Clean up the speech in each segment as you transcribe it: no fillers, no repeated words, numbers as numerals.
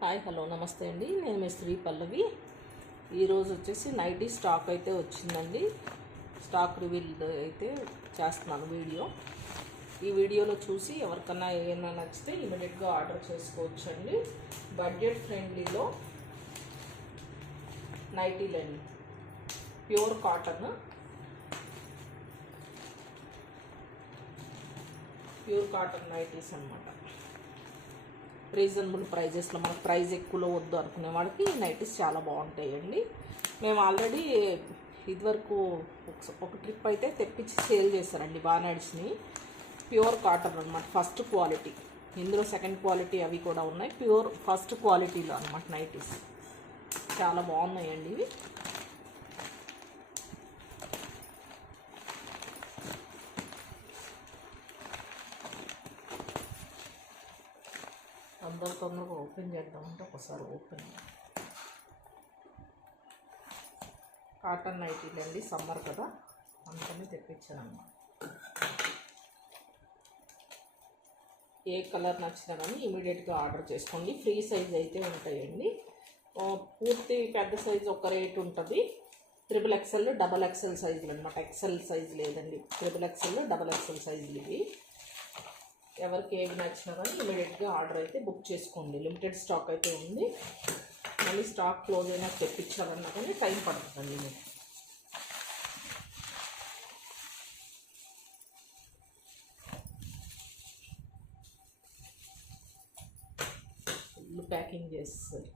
Hi hello నమస్తే అండి. నేను మీ శ్రీ పల్లవి. ఈరోజు వచ్చేసి నైటీ స్టాక్ అయితే వచ్చిందండి. స్టాక్ రివీల్ అయితే చేస్తున్నాను వీడియో. ఈ వీడియోలో చూసి ఎవరికన్నా ఏమైనా నచ్చితే ఇమీడియట్గా ఆర్డర్ చేసుకోవచ్చండి. బడ్జెట్ ఫ్రెండ్లీలో నైటీలండి, ప్యూర్ కాటన్ నైటీస్ అన్నమాట. రీజనబుల్ ప్రైజెస్లో, మనకు ప్రైస్ ఎక్కువలో వద్దు అనుకునే వాళ్ళకి ఈ నైటీస్ చాలా బాగుంటాయండి. మేము ఆల్రెడీ ఇదివరకు ఒక ట్రిప్ అయితే తెప్పించి సేల్ చేశారండి, బాగా నడిచినాయి. ప్యూర్ కాటన్ అనమాట, ఫస్ట్ క్వాలిటీ. ఇందులో సెకండ్ క్వాలిటీ అవి కూడా ఉన్నాయి. ప్యూర్ ఫస్ట్ క్వాలిటీలో అనమాట నైటీస్ చాలా బాగున్నాయండి ఇవి. తొందరగా ఓపెన్ చేద్దామంటే ఒకసారి ఓపెన్. కాటన్ నైటీలు అండి, సమ్మర్ కదా అందుకని తెప్పించాను అన్నమాట. ఏ కలర్ నచ్చినా కానీ ఇమీడియట్గా ఆర్డర్ చేసుకోండి. ఫ్రీ సైజ్ అయితే ఉంటాయండి. పూర్తి పెద్ద సైజు ఒక రేట్ ఉంటుంది. XXL, XXL సైజులు అనమాట. ఎక్సెల్ సైజు లేదండి, XXL, XXL సైజులు ఇవి. ఎవరికి ఏవి నచ్చినా కానీ ఇమీడియట్గా ఆర్డర్ అయితే బుక్ చేసుకోండి. లిమిటెడ్ స్టాక్ అయితే ఉంది. మళ్ళీ స్టాక్ క్లోజ్ అయినా తెప్పించాలన్నా కానీ టైం పడుతుందండి మీకు. ఫుల్ ప్యాకింగ్ చేస్తారు.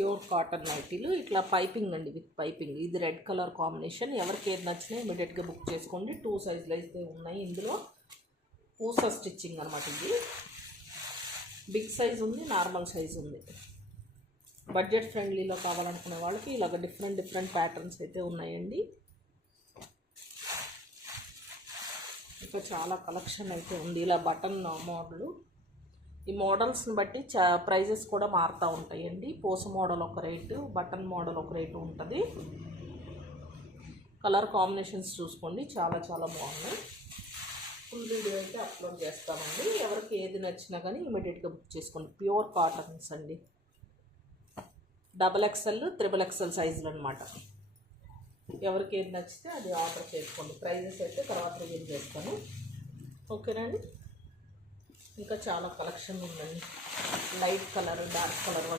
ప్యూర్ కాటన్ నైటీలు ఇట్లా పైపింగ్ అండి, విత్ పైపింగ్. ఇది రెడ్ కలర్ కాంబినేషన్. ఎవరికి ఏది నచ్చినా ఇమీడియట్గా బుక్ చేసుకోండి. 2 సైజులు అయితే ఉన్నాయి ఇందులో. పూస స్టిచ్చింగ్ అనమాట. ఇది బిగ్ సైజ్ ఉంది, నార్మల్ సైజ్ ఉంది. బడ్జెట్ ఫ్రెండ్లీలో కావాలనుకునే వాళ్ళకి ఇలాగ డిఫరెంట్ ప్యాటర్న్స్ అయితే ఉన్నాయండి. ఇంకా చాలా కలెక్షన్ అయితే ఉంది. ఇలా బటన్ మోడలు, ఈ మోడల్స్ని బట్టి ప్రైజెస్ కూడా మారుతూ ఉంటాయండి. పూస మోడల్ ఒక రేటు, బటన్ మోడల్ ఒక రేటు ఉంటుంది. కలర్ కాంబినేషన్స్ చూసుకోండి, చాలా బాగున్నాయి. ఫుల్ వీడియో అయితే అప్లోడ్ చేస్తామండి. ఎవరికి ఏది నచ్చినా కానీ ఇమీడియట్గా బుక్ చేసుకోండి. ప్యూర్ కాటన్స్ అండి. XXL, XXL సైజులు అనమాట. ఎవరికి ఏది నచ్చితే అది ఆర్డర్ చేసుకోండి. ప్రైజెస్ అయితే తర్వాత రివీల్ చేస్తాను. ఓకేనండి. ఇంకా చాలా కలెక్షన్ ఉందండి. Light colour, dark colour